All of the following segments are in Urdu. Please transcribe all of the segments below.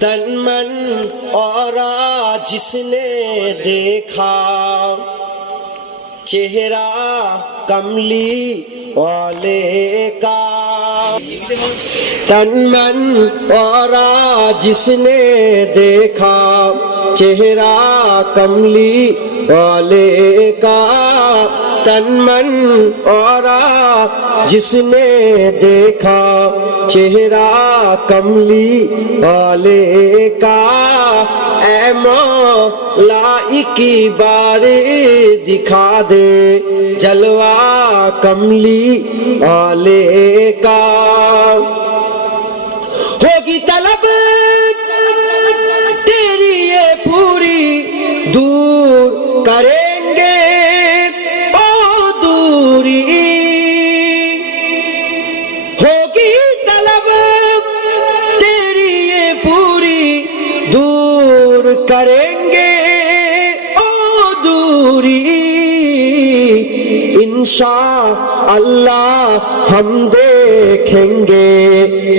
تن من اور جس نے دیکھا چہرہ کملی والے کا، تن من اور جس نے دیکھا چہرہ کملی والے کا، تن من اور جس نے دیکھا چہرہ کملی والے کا، اے مولا کی بار دکھا دے جلوہ کملی والے کا۔ ہوگی طلب تیری یہ پوری، دور کریں گے او دوری، ہوگی طلب تیری یہ پوری، دور کریں گے او دوری، انشاءاللہ ہم دیکھیں گے،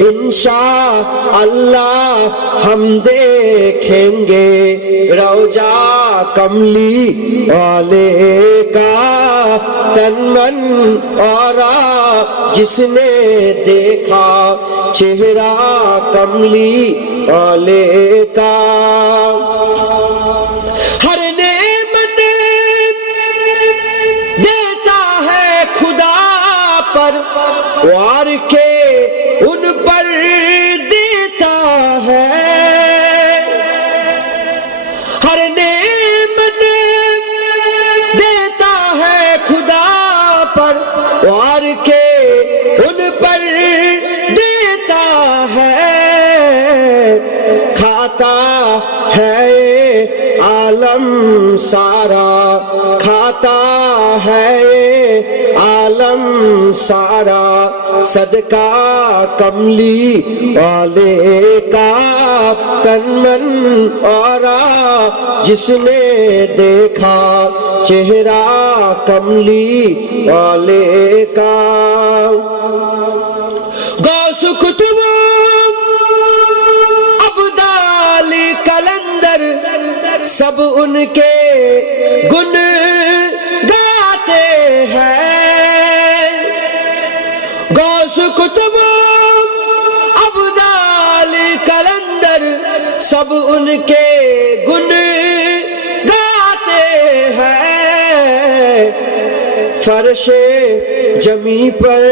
انشاءاللہ ہم دیکھیں گے روضہ کملی والے کا، تن من اور جس نے دیکھا چہرہ کملی والے کا۔ ہر نعمت دیتا ہے خدا پر وار کے ان پر دیتا ہے، ہر نعمت دیتا ہے خدا پر وار کے ان پر دیتا ہے، کھاتا ہے عالم سارا، کھاتا ہے عالم سارا صدقہ کملی والے کا، تن من اور جس نے دیکھا چہرہ کملی والے کا۔ غوث کتب ابدال کلندر سب ان کے گن گاتے ہیں، غوث کتب ابدال کلندر سب ان کے گن گاتے ہیں، فرش جمی پر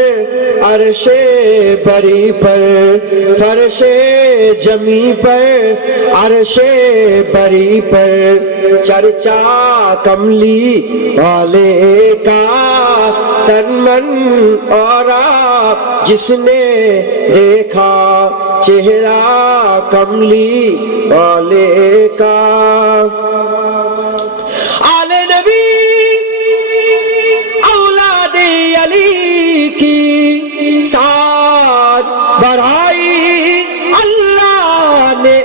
عرش بری پر، فرش جمی پر عرش بری پر چرچا کملی والے کا، تن من اور جس نے دیکھا چہرہ کملی والے کا۔ آل نبی اولاد علی کی ساتھ بڑھائی اللہ نے،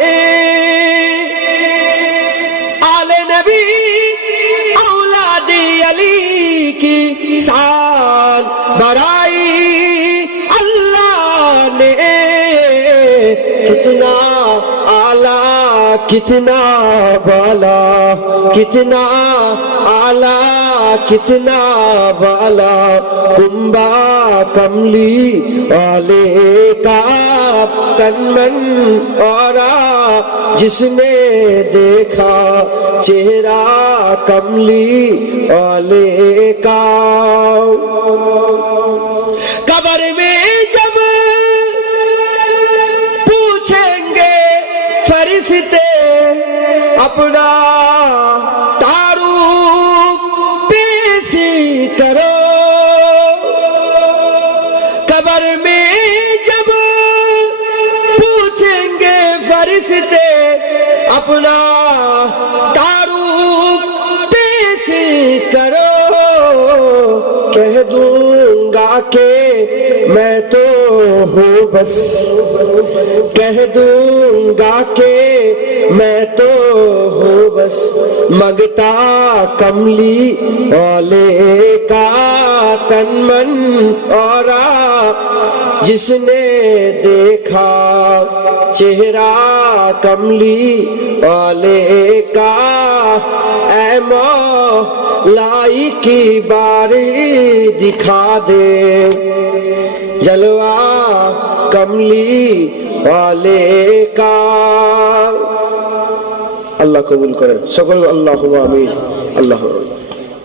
آل نبی اولاد علی کی ساتھ بڑھائی اللہ نے، کتنا اعلیٰ کتنا بالا، کتنا اعلیٰ کتنا بالا کنبہ کملی والے کا، تن من اور جس نے دیکھا چہرہ کملی والے کا۔ قبر میں جب پوچھیں گے فرشتے اپنا تعارف پیش کرو، قبر میں جب پوچھیں گے فرشتے اپنا تعارف پیش کرو، کہہ دوں گا کہ میں تو ہوں بس، کہہ دوں گا کہ میں تو ہوں بس مگتا کملی والے کا، تن من اور جس نے دیکھا چہرہ کملی والے کا، اے مولائی کی باری دکھا دے جلوہ کملی والے کا۔ اللہ قبول کرے، সকল আল্লাহুম্মা আমিন। আল্লাহ